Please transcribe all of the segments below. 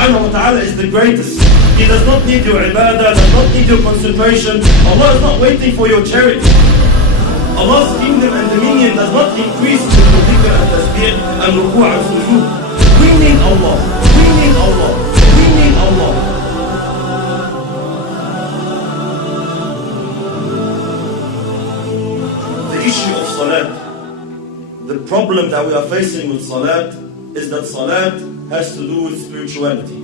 subhanahu wa ta'ala is the greatest. He does not need your ibadah, does not need your concentration. Allah is not waiting for your charity. Allah's kingdom and dominion does not increase with your dhikr and tasbih and ruku' and sujood. We need Allah. We need Allah. We need Allah. The issue of salat, the problem that we are facing with salat is that salat has to do with spirituality.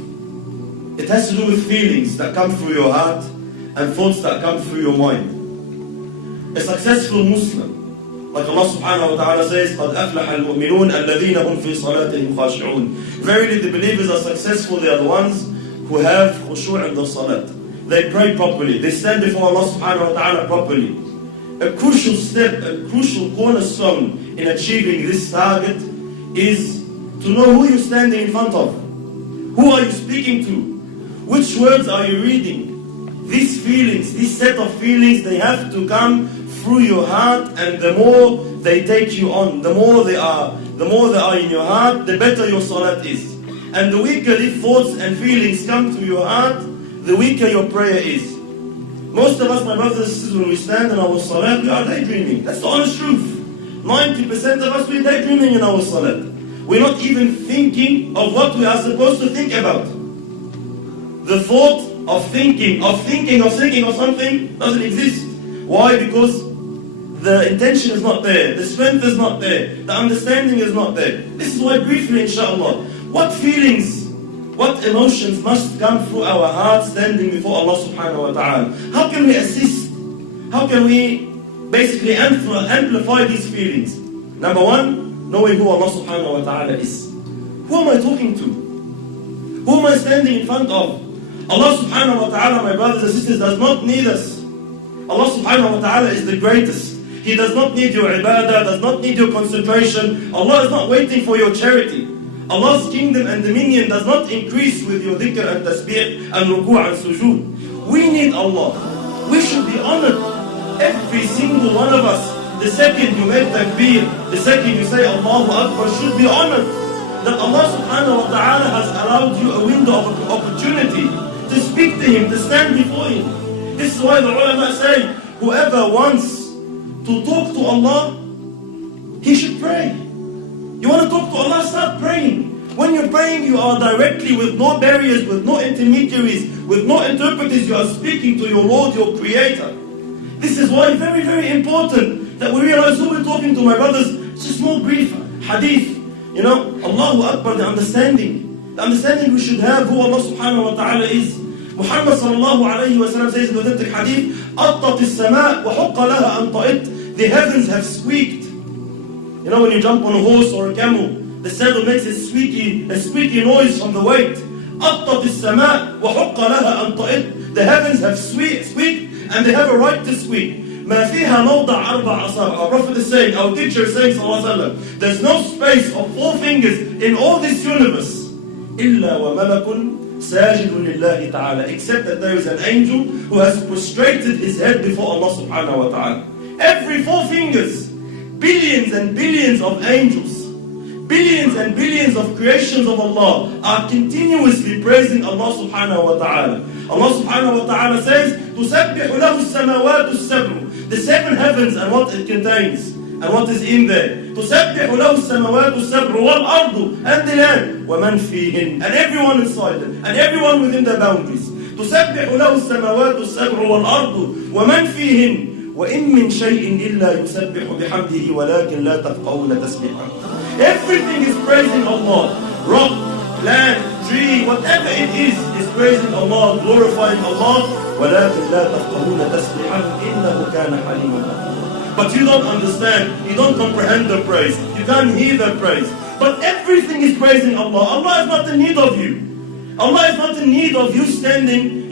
It has to do with feelings that come through your heart and thoughts that come through your mind. A successful Muslim, like Allah subhanahu wa ta'ala says, قَدْ أَفْلَحَ الْمُؤْمِنُونَ الَّذِينَ هُمْ فِي صَلَاتِهِمْ خَاشِعُونَ. Verily the believers are successful, they are the ones who have khushu' in their salat. They pray properly, they stand before Allah subhanahu wa ta'ala properly. A crucial step, a crucial cornerstone in achieving this target is to know who you're standing in front of. Who are you speaking to? Which words are you reading? These feelings, this set of feelings, they have to come through your heart, and the more they take you on, the more they are in your heart, the better your salat is. And the weaker these thoughts and feelings come to your heart, the weaker your prayer is. Most of us, my brothers and sisters, when we stand in our salat, we are daydreaming. That's the honest truth. 90% of us, we're daydreaming in our salat. We're not even thinking of what we are supposed to think about. The thought of thinking of something doesn't exist. Why? Because the intention is not there, the strength is not there, the understanding is not there. This is why briefly, inshallah, what feelings, what emotions must come through our hearts standing before Allah subhanahu wa ta'ala? How can we assist? How can we basically amplify these feelings? Number one, knowing who Allah subhanahu wa ta'ala is. Who am I talking to? Who am I standing in front of? Allah subhanahu wa ta'ala, my brothers and sisters, does not need us. Allah subhanahu wa ta'ala is the greatest. He does not need your ibadah, does not need your concentration. Allah is not waiting for your charity. Allah's kingdom and dominion does not increase with your dhikr and tasbih and ruku' and sujood. We need Allah. We should be honored. Every single one of us, the second you make takbir, the second you say Allahu Akbar, should be honored. That Allah subhanahu wa ta'ala has allowed you a window of opportunity to speak to Him, to stand before Him. This is why the ulama say, whoever wants to talk to Allah, he should pray. You want to talk to Allah, start praying. When you're praying, you are directly, with no barriers, with no intermediaries, with no interpreters, you are speaking to your Lord, your Creator. This is why very, very important that we realize who we're talking to, my brothers. It's a small brief hadith. You know, Allahu Akbar, the understanding we should have who Allah subhanahu wa ta'ala is. Muhammad sallallahu alayhi wa sallam says in the authentic hadith, أَطَّتِ السَّمَاء وَحُقَّ لَهَا أَنْ طَئِتْ. The heavens have squeaked. You know, when you jump on a horse or a camel, the saddle makes a squeaky noise from the weight. أَطَّتِ السَّمَاء وَحُقَّ لَهَا أَنْ طَئِتْ. The heavens have squeaked, and they have a right to squeak. مَا فِيهَا مَوْضَعَ أَرْبَعَ أَصَابِعَ. Our Prophet is saying, our teacher is saying, sallallahu alayhi wa sallam, there's no space of 4 fingers in all this universe. إِلَّا وَمَلَكٌ ساجد لله تعالى, except that there is an angel who has prostrated his head before Allah subhanahu wa ta'ala. Every 4 fingers, billions and billions of angels, billions and billions of creations of Allah are continuously praising Allah subhanahu wa ta'ala. Allah subhanahu wa ta'ala says, تُسَبِّحُ لَهُ السَّمَوَاتُ السَّبْعُ. The 7 heavens and what it contains and what is in there. تُسَبِّحُ لَهُ السَّمَوَاتُ السَّبْعُ وَالْأَرْضُ, and the land, وَمَنْ فِيهِنْ, and everyone inside them, and everyone within their boundaries. تُسَبِّحُ لَهُ السَّمَوَاتُ السَّبْعُ وَالْأَرْضُ وَمَنْ فِيهِنْ وَإِن مِّن شَيْءٍ إِلَّا يُسَبِّحُ بِحَمْدِهِ وَلَكِنْ لَا تَفْقَهُونَ تَسْبِيحَهُ. Everything is praising Allah. Rock, land, tree, whatever it is praising Allah, glorifying Allah. وَلَكِنْ لَا تَفْقَهُونَ تَسْبِيحَهُ إِنَّهُ كَانَ حَلِيمًا غَفُورًا. But you don't understand, you don't comprehend the praise, you can't hear the praise. But everything is praising Allah. Allah is not in need of you. Allah is not in need of you standing,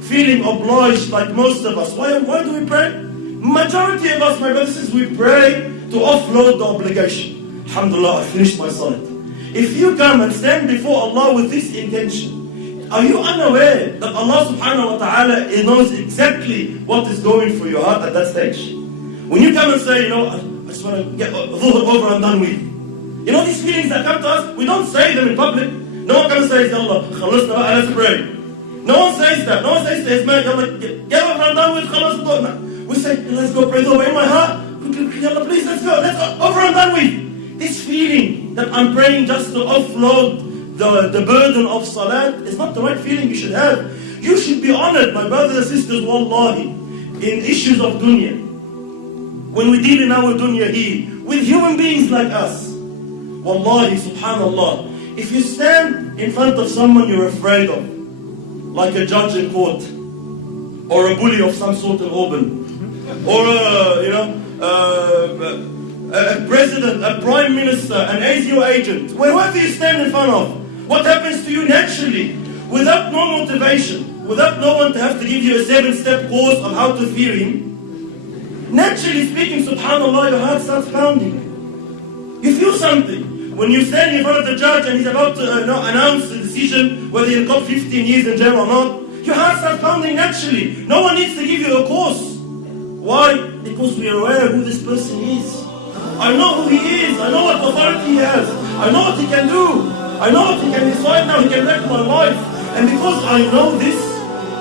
feeling obliged like most of us. Why do we pray? Majority of us, my brothers, we pray to offload the obligation. Alhamdulillah, I finished my salat. If you come and stand before Allah with this intention, are you unaware that Allah subhanahu wa ta'ala knows exactly what is going through your heart at that stage? When you come and say, I just want to get dhuhr over and done with. These feelings that come to us, we don't say them in public. No one comes and says, Yalla, khalasna ba'a, let's pray. No one says that. No one says to his man, Yalla, get over and done with, khalas. We say, let's go pray. Though in my heart, Yalla, please, let's go over and done with. This feeling that I'm praying just to offload the burden of salat is not the right feeling you should have. You should be honored, my brothers and sisters, wallahi, in issues of dunya. When we deal in our dunya here, with human beings like us, wallahi, subhanallah, if you stand in front of someone you're afraid of, like a judge in court, or a bully of some sort in Auburn, or a president, a prime minister, an ASIO agent, wherever you stand in front of, what happens to you naturally, without no motivation, without no one to have to give you a 7-step course on how to fear him? Naturally speaking, subhanallah, your heart starts pounding. You feel something. When you stand in front of the judge and he's about to announce the decision whether you'll got 15 years in jail or not, your heart starts pounding naturally. No one needs to give you a course. Why? Because we are aware who this person is. I know who he is. I know what authority he has. I know what he can do. I know what he can decide now. He can wreck my life. And because I know this,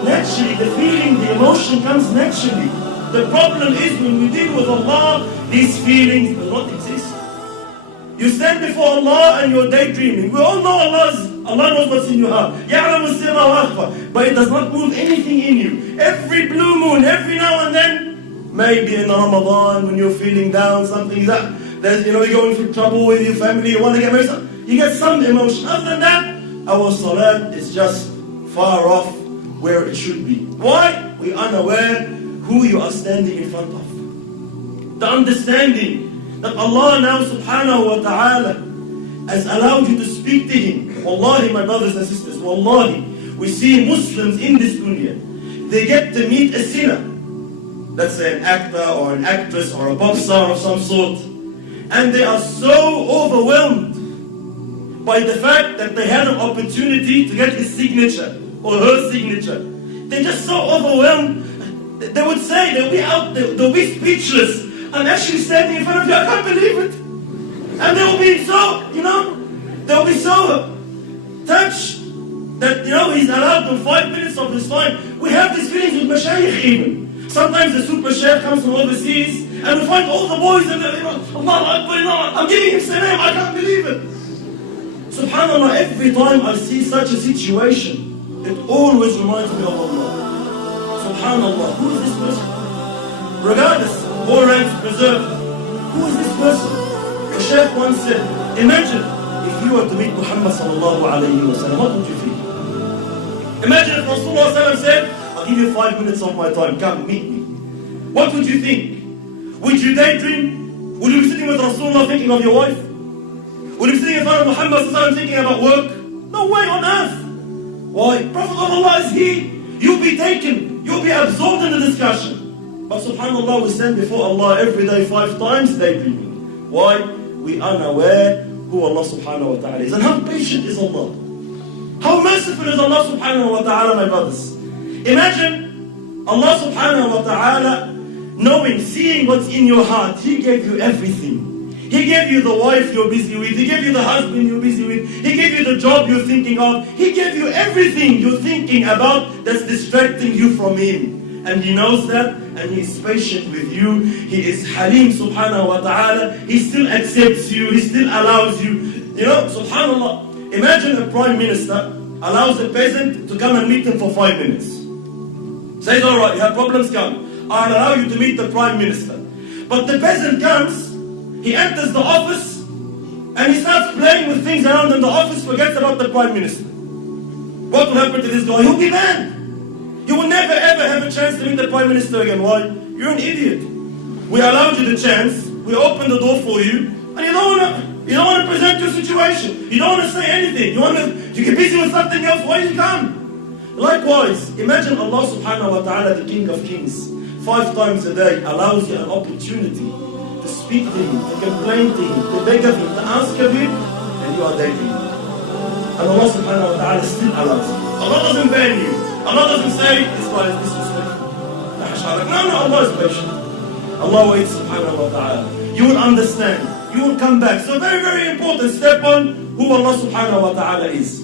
naturally the feeling, the emotion comes naturally. The problem is when we deal with Allah, these feelings do not exist. You stand before Allah and you're daydreaming. We all know Allah knows what's in your heart. يَعْلَمُ السِّرَّ وَأَخْفَى. But it does not move anything in you. Every blue moon, every now and then, maybe in Ramadan when you're feeling down, something that you're going through trouble with your family, you want to get married, you get some emotion. Other than that, our salat is just far off where it should be. Why? We are unaware who you are standing in front of. The understanding that Allah now subhanahu wa ta'ala has allowed you to speak to Him. Wallahi, my brothers and sisters, wallahi, we see Muslims in this dunya, they get to meet a sinner, let's say an actor or an actress or a pop star of some sort, and they are so overwhelmed by the fact that they had an opportunity to get his signature or her signature. They're just so overwhelmed. They would say, they'll be speechless. I'm actually standing in front of you, I can't believe it. And they'll be so, they'll be so touched that, he's allowed them 5 minutes of his time. We have these feelings with mashayikh even. Sometimes the super shaykh comes from overseas and we find all the boys and they're Allah Akbar, I'm giving him salam, I can't believe it. Subhanallah, every time I see such a situation, it always reminds me of Allah. Subhanallah, who is this person? Regardless, all ranks preserved. Who is this person? The Shaykh once said, imagine if you were to meet Muhammad sallallahu alayhi wa sallam, what would you feel? Imagine if Rasulullah sallallahu said, I'll give you 5 minutes of my time, come meet me. What would you think? Would you daydream? Would you be sitting with Rasulullah thinking of your wife? Would you be sitting in front of Muhammad sallallahu alayhi wa sallam thinking about work? No way on earth. Why? Prophet of Allah is here. You'll be taken. You'll be absorbed in the discussion. But subhanallah, we stand before Allah every day 5 times daydreaming. Why? We are unaware who Allah subhanahu wa ta'ala is. And how patient is Allah? How merciful is Allah subhanahu wa ta'ala, my brothers? Imagine Allah subhanahu wa ta'ala knowing, seeing what's in your heart. He gave you everything. He gave you the wife you're busy with. He gave you the husband you're busy with. He gave you the job you're thinking of. He gave you everything you're thinking about that's distracting you from Him. And He knows that, and He is patient with you. He is Halim subhanahu wa ta'ala. He still accepts you. He still allows you. Subhanallah. Imagine a prime minister allows a peasant to come and meet him for 5 minutes. Says, alright, you have problems, come. I'll allow you to meet the prime minister. But the peasant comes, he enters the office, and he starts playing with things around in the office, forgets about the prime minister. What will happen to this guy? He'll be banned. You will never ever have a chance to meet the Prime Minister again. Why? You're an idiot. We allowed you the chance, we opened the door for you, and you don't want to present your situation. You don't want to say anything. You get busy with something else. Why did you come? Likewise, imagine Allah subhanahu wa ta'ala, the King of Kings, 5 times a day allows you an opportunity to speak to Him, to complain to Him, to beg of Him, to ask of Him, and you are daydreaming. And Allah subhanahu wa ta'ala still allows you. Allah doesn't ban you. Allah doesn't say, this guy is disrespectful. No, Allah is patient. Allah waits subhanahu wa ta'ala. You will understand. You will come back. So very, very important. Step on who Allah subhanahu wa ta'ala is.